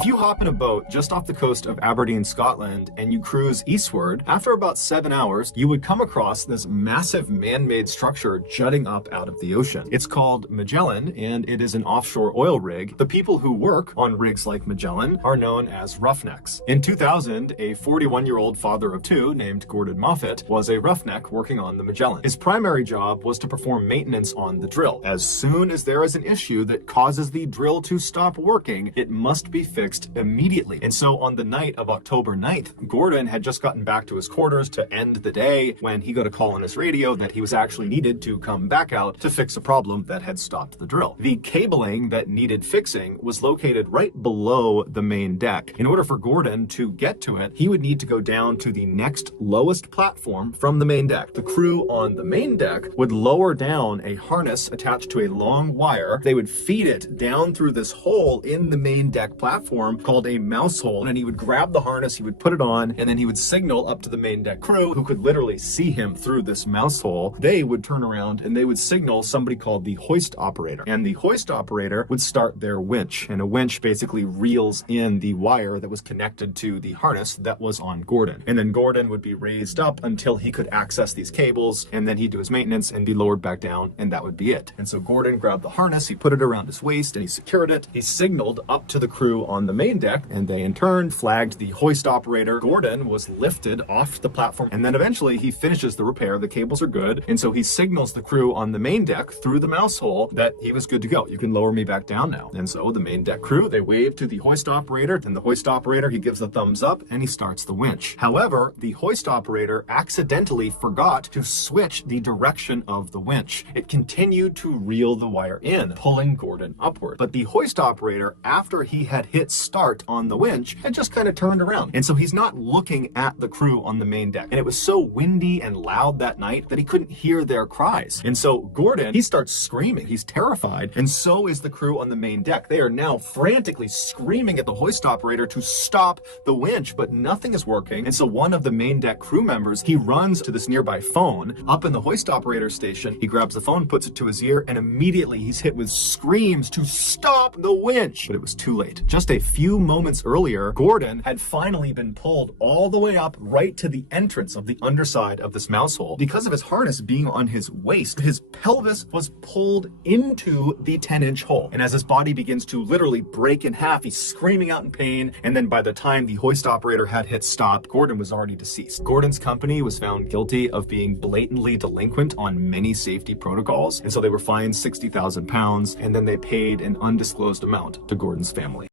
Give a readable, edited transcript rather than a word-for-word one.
If you hop in a boat just off the coast of Aberdeen, Scotland, and you cruise eastward, after about 7 hours, you would come across this massive man-made structure jutting up out of the ocean. It's called Magellan, and it is an offshore oil rig. The people who work on rigs like Magellan are known as roughnecks. In 2000, a 41-year-old father of two named Gordon Moffat was a roughneck working on the Magellan. His primary job was to perform maintenance on the drill. As soon as there is an issue that causes the drill to stop working, it must be fixed immediately. And so on the night of October 9th, Gordon had just gotten back to his quarters to end the day when he got a call on his radio that he was actually needed to come back out to fix a problem that had stopped the drill. The cabling that needed fixing was located right below the main deck. In order for Gordon to get to it, he would need to go down to the next lowest platform from the main deck. The crew on the main deck would lower down a harness attached to a long wire. They would feed it down through this hole in the main deck platform called a mouse hole, and he would grab the harness, he would put it on, and then he would signal up to the main deck crew who could literally see him through this mouse hole. They would turn around and they would signal somebody called the hoist operator, and the hoist operator would start their winch, and a winch basically reels in the wire that was connected to the harness that was on Gordon. And then Gordon would be raised up until he could access these cables, and then he'd do his maintenance and be lowered back down, and that would be it. And so Gordon grabbed the harness, he put it around his waist, and he secured it. He signaled up to the crew on the main deck, and they in turn flagged the hoist operator. Gordon was lifted off the platform, and then eventually he finishes the repair. The cables are good, and so he signals the crew on the main deck through the mouse hole that he was good to go. You can lower me back down now. And so the main deck crew, they wave to the hoist operator, and the hoist operator, he gives a thumbs up and he starts the winch. However, the hoist operator accidentally forgot to switch the direction of the winch. It continued to reel the wire in, pulling Gordon upward. But the hoist operator, after he had hit start on the winch, had just kind of turned around. And so he's not looking at the crew on the main deck. And it was so windy and loud that night that he couldn't hear their cries. And so Gordon, he starts screaming. He's terrified. And so is the crew on the main deck. They are now frantically screaming at the hoist operator to stop the winch, but nothing is working. And so one of the main deck crew members, he runs to this nearby phone up in the hoist operator station. He grabs the phone, puts it to his ear, and immediately he's hit with screams to stop the winch. But it was too late. Just a few moments earlier, Gordon had finally been pulled all the way up right to the entrance of the underside of this mouse hole. Because of his harness being on his waist, his pelvis was pulled into the 10-inch hole. And as his body begins to literally break in half, he's screaming out in pain. And then by the time the hoist operator had hit stop, Gordon was already deceased. Gordon's company was found guilty of being blatantly delinquent on many safety protocols. And so they were fined £60,000, and then they paid an undisclosed amount to Gordon's family.